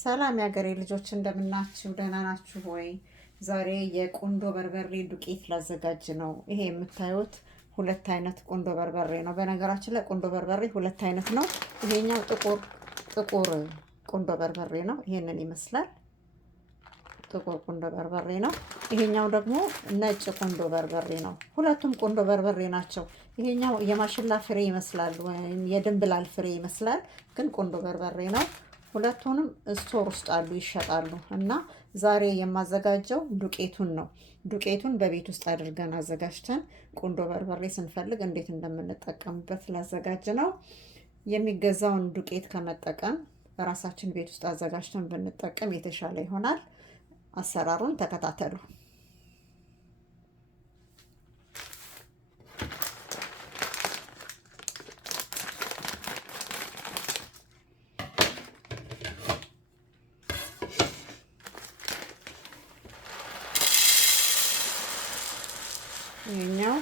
ሰላም ያገሬ ልጆች እንደምናችሁ ደህና ናችሁ ወይ? ዛሬ የቁንዶ በርበሬ ዱቄት ላዘጋጅ ነው። ይሄ የምታዩት ሁለት አይነት ቁንዶ በርበሬ ነው። በነገራችን ላይ ቁንዶ በርበሬ ሁለት አይነት ነው። ይሄኛው ጥቁር ቁንዶ በርበሬ ነው። ይሄንን ይመስላል። ጥቁር ቁንዶ በርበሬ ነው። ይሄኛው ደግሞ ነጭ ቁንዶ በርበሬ ነው። ሁለቱም ቁንዶ በርበሬ ናቸው። ይሄኛው የማሽላ ፍሬ ይመስላል ወይም የድንብላል ፍሬ ይመስላል፣ ግን ቁንዶ በርበሬ ነው። ሁለቱንም ስቶር ውስጥ አሉ ይሸጣሉ። እና ዛሬ የማዘጋጀው ዱቄቱን ነው። ዱቄቱን በቤት ውስጥ አድርገን አዘጋጅተን ቁንዶ በርበሬ ስንፈልግ እንዴት እንደምንጠቀምበት ላዘጋጅ ነው። የሚገዛውን ዱቄት ከመጠቀም ራሳችን ቤት ውስጥ አዘጋጅተን ብንጠቀም የተሻለ ይሆናል። አሰራሩን ተከታተሉ። ይሄኛው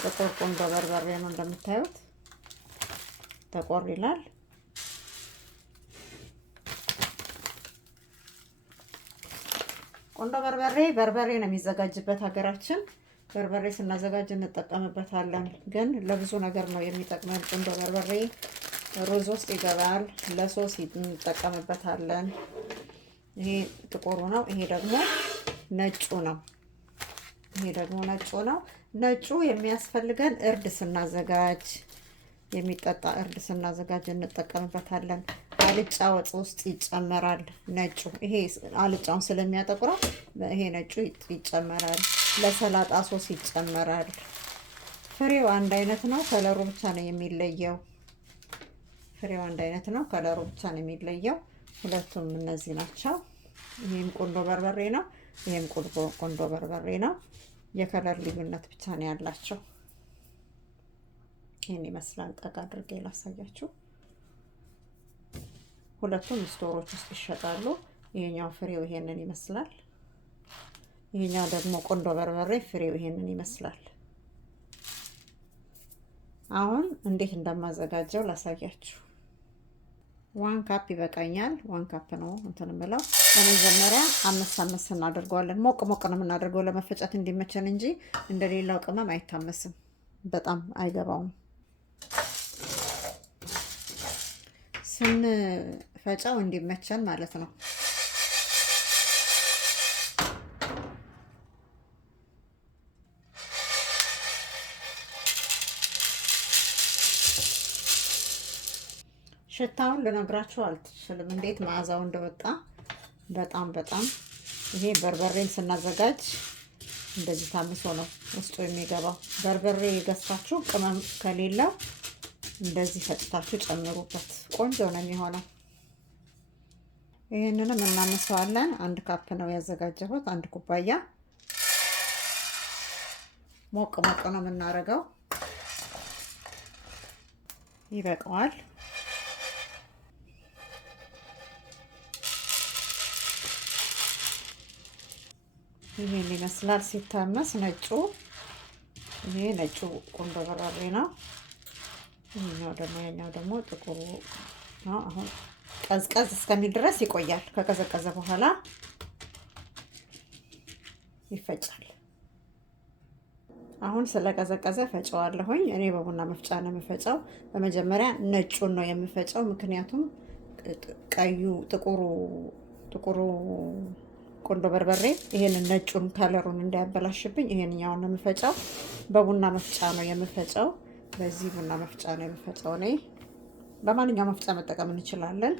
ጥቁር ቁንዶ በርበሬ ነው። እንደምታዩት ጠቆር ይላል። ቁንዶ በርበሬ ነው የሚዘጋጅበት ሀገራችን። በርበሬ ስናዘጋጅ እንጠቀምበታለን፣ ግን ለብዙ ነገር ነው የሚጠቅመን። ቁንዶ በርበሬ ሩዝ ውስጥ ይገባል፣ ለሶስ እንጠቀምበታለን። ይሄ ጥቁሩ ነው። ይሄ ደግሞ ነጩ ነው። ነጩ የሚያስፈልገን እርድ ስናዘጋጅ፣ የሚጠጣ እርድ ስናዘጋጅ እንጠቀምበታለን። አልጫ ወጥ ውስጥ ይጨመራል ነጩ። ይሄ አልጫውን ስለሚያጠቁረው ይሄ ነጩ ይጨመራል። ለሰላጣ ሶስ ይጨመራል። ፍሬው አንድ አይነት ነው፣ ከለሩ ብቻ ነው የሚለየው። ሁለቱም እነዚህ ናቸው። ይሄም ቁንዶ በርበሬ ነው፣ ይሄም ቁንዶ በርበሬ ነው። የከለር ልዩነት ብቻ ነው ያላቸው። ይሄን ይመስላል። ጠጋ አድርጌ ላሳያችሁ። ሁለቱም ስቶሮች ውስጥ ይሸጣሉ። ይሄኛው ፍሬው ይሄንን ይመስላል። ይሄኛው ደግሞ ቁንዶ በርበሬ ፍሬው ይሄንን ይመስላል። አሁን እንዴት እንደማዘጋጀው ላሳያችሁ። 1 ካፕ ይበቃኛል። 1 ካፕ ነው እንትን ብለው። በመጀመሪያ አመስ እናደርገዋለን። ሞቅ ነው የምናደርገው ለመፈጨት እንዲመቸን እንጂ እንደሌላው ቅመም አይታመስም፣ በጣም አይገባውም። ስንፈጨው እንዲመቸን ማለት ነው። ሽታውን ልነግራችሁ አልችልም፣ እንዴት መዓዛው እንደወጣ በጣም ይሄ በርበሬን ስናዘጋጅ እንደዚህ ታምሶ ነው ውስጡ የሚገባው። በርበሬ ገዝታችሁ ቅመም ከሌለው እንደዚህ ፈጭታችሁ ጨምሩበት፣ ቆንጆ ነው የሚሆነው። ይሄንንም እናመሰዋለን። 1 ካፕ ነው ያዘጋጀሁት፣ 1 ኩባያ። ሞቅ ነው የምናደርገው፣ ይበቃዋል። ይሄን ይመስላል ሲታመስ ነጩ። ይሄ ነጩ ቁንዶ በርበሬ ነው። ያኛው ደግሞ ጥቁሩ ነው። አሁን ቀዝቀዝ እስከሚል ድረስ ይቆያል። ከቀዘቀዘ በኋላ ይፈጫል። አሁን ስለቀዘቀዘ ፈጨዋለሁኝ። እኔ በቡና መፍጫ ነው የምፈጨው። በመጀመሪያ ነጩን ነው የምፈጨው፣ ምክንያቱም ጥቁሩ ቁንዶ በርበሬ ይሄንን ነጩን ከለሩን እንዳያበላሽብኝ ይሄንኛውን ነው የምፈጨው። በቡና መፍጫ ነው የምፈጨው። በዚህ ቡና መፍጫ ነው የምፈጨው። እኔ በማንኛውም መፍጫ መጠቀም እንችላለን።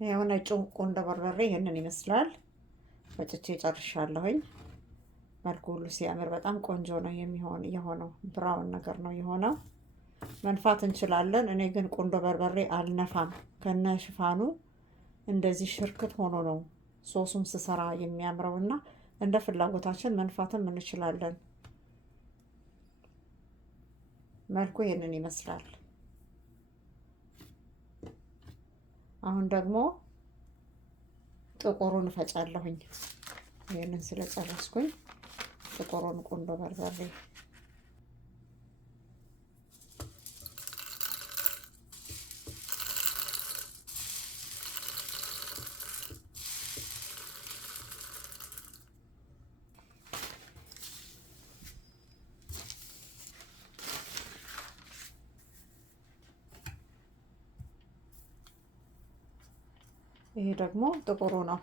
ይሄው ነጩ ቁንዶ በርበሬ ይሄንን ይመስላል። ፈጭቼ ጨርሻለሁኝ። መልኩ ሁሉ ሲያምር በጣም ቆንጆ ነው የሆነው። ብራውን ነገር ነው የሆነው። መንፋት እንችላለን። እኔ ግን ቁንዶ በርበሬ አልነፋም። ከነ ሽፋኑ እንደዚህ ሽርክት ሆኖ ነው ሶሱን ስሰራ የሚያምረውና እንደ ፍላጎታችን መንፋትም እንችላለን። መልኩ ይሄንን ይመስላል። አሁን ደግሞ ጥቁሩን እፈጫለሁኝ። ይህንን ስለጨረስኩኝ ጥቁሩን ቁንዶ በርበሬ ይሄ ደግሞ ጥቁሩ ነው።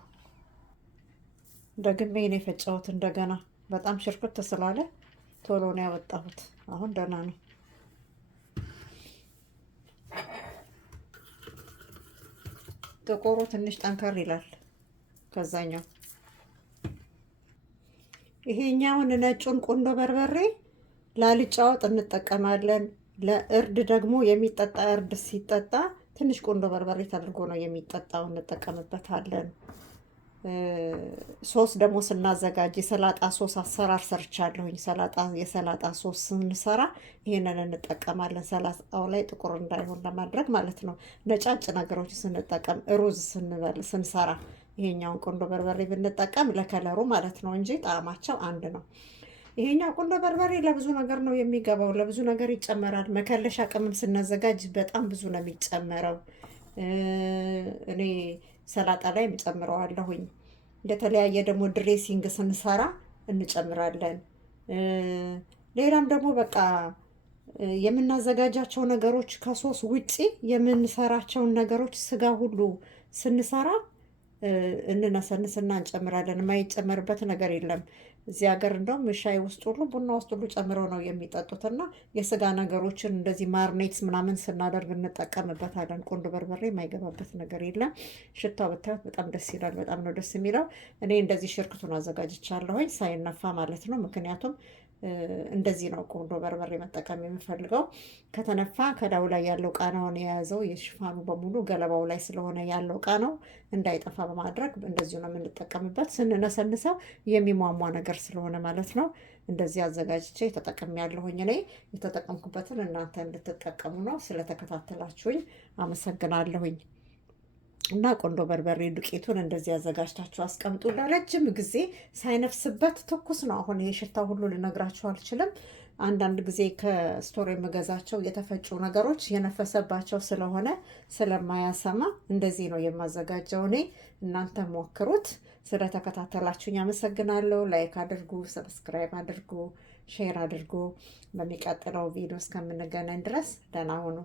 ደግሜ ነው የፈጨሁት እንደገና። በጣም ሽርክት ስላለ ቶሎ ነው ያወጣሁት። አሁን ደህና ነው። ጥቁሩ ትንሽ ጠንከር ይላል ከዛኛው። ይሄኛውን ነጩን ቁንዶ በርበሬ ለአልጫ ወጥ እንጠቀማለን። ለእርድ ደግሞ የሚጠጣ እርድ ሲጠጣ ትንሽ ቁንዶ በርበሬ ተደርጎ ነው የሚጠጣው፣ እንጠቀምበታለን። ሶስ ደግሞ ስናዘጋጅ የሰላጣ ሶስ አሰራር ሰርቻለሁኝ። የሰላጣ ሶስ ስንሰራ ይሄንን እንጠቀማለን። ሰላጣው ላይ ጥቁር እንዳይሆን ለማድረግ ማለት ነው። ነጫጭ ነገሮች ስንጠቀም ሩዝ ስንሰራ ይሄኛውን ቁንዶ በርበሬ ብንጠቀም ለከለሩ ማለት ነው እንጂ ጣዕማቸው አንድ ነው። ይሄኛው ቁንዶ በርበሬ ለብዙ ነገር ነው የሚገባው፣ ለብዙ ነገር ይጨመራል። መከለሻ ቅመም ስናዘጋጅ በጣም ብዙ ነው የሚጨመረው። እኔ ሰላጣ ላይ እጨምረዋለሁኝ። የተለያየ ደግሞ ድሬሲንግ ስንሰራ እንጨምራለን። ሌላም ደግሞ በቃ የምናዘጋጃቸው ነገሮች ከሶስ ውጪ የምንሰራቸውን ነገሮች ስጋ ሁሉ ስንሰራ እንነሰንስና እንጨምራለን። የማይጨመርበት ነገር የለም። እዚህ ሀገር እንደውም ሻይ ውስጥ ሁሉ ቡና ውስጥ ሁሉ ጨምረው ነው የሚጠጡትና የስጋ ነገሮችን እንደዚህ ማርኔትስ ምናምን ስናደርግ እንጠቀምበታለን። ቁንዶ በርበሬ የማይገባበት ነገር የለም። ሽታው ብታዩት በጣም ደስ ይላል። በጣም ነው ደስ የሚለው። እኔ እንደዚህ ሽርክቱን አዘጋጅቻለሁኝ ሳይነፋ ማለት ነው። ምክንያቱም እንደዚህ ነው ቁንዶ በርበሬ መጠቀም የምፈልገው። ከተነፋ ከላዩ ላይ ያለው ቃናውን የያዘው የሽፋኑ በሙሉ ገለባው ላይ ስለሆነ ያለው ቃናው እንዳይጠፋ በማድረግ እንደዚሁ ነው የምንጠቀምበት። ስንነሰንሰው የሚሟሟ ነገር ስለሆነ ማለት ነው። እንደዚህ አዘጋጅቼ ተጠቅሜያለሁኝ። እኔ የተጠቀምኩበትን እናንተ እንድትጠቀሙ ነው። ስለተከታተላችሁኝ አመሰግናለሁኝ። እና ቁንዶ በርበሬ ዱቄቱን እንደዚህ አዘጋጅታችሁ አስቀምጡ። ለረጅም ጊዜ ሳይነፍስበት ትኩስ ነው። አሁን ይሄ ሽታ ሁሉ ልነግራችሁ አልችልም። አንዳንድ ጊዜ ከስቶር የምገዛቸው የተፈጩ ነገሮች የነፈሰባቸው ስለሆነ ስለማያሰማ እንደዚህ ነው የማዘጋጀው እኔ። እናንተ ሞክሩት። ስለተከታተላችሁኝ አመሰግናለሁ። ላይክ አድርጉ፣ ሰብስክራይብ አድርጉ፣ ሼር አድርጉ። በሚቀጥለው ቪዲዮ እስከምንገናኝ ድረስ ደህና ሁኑ።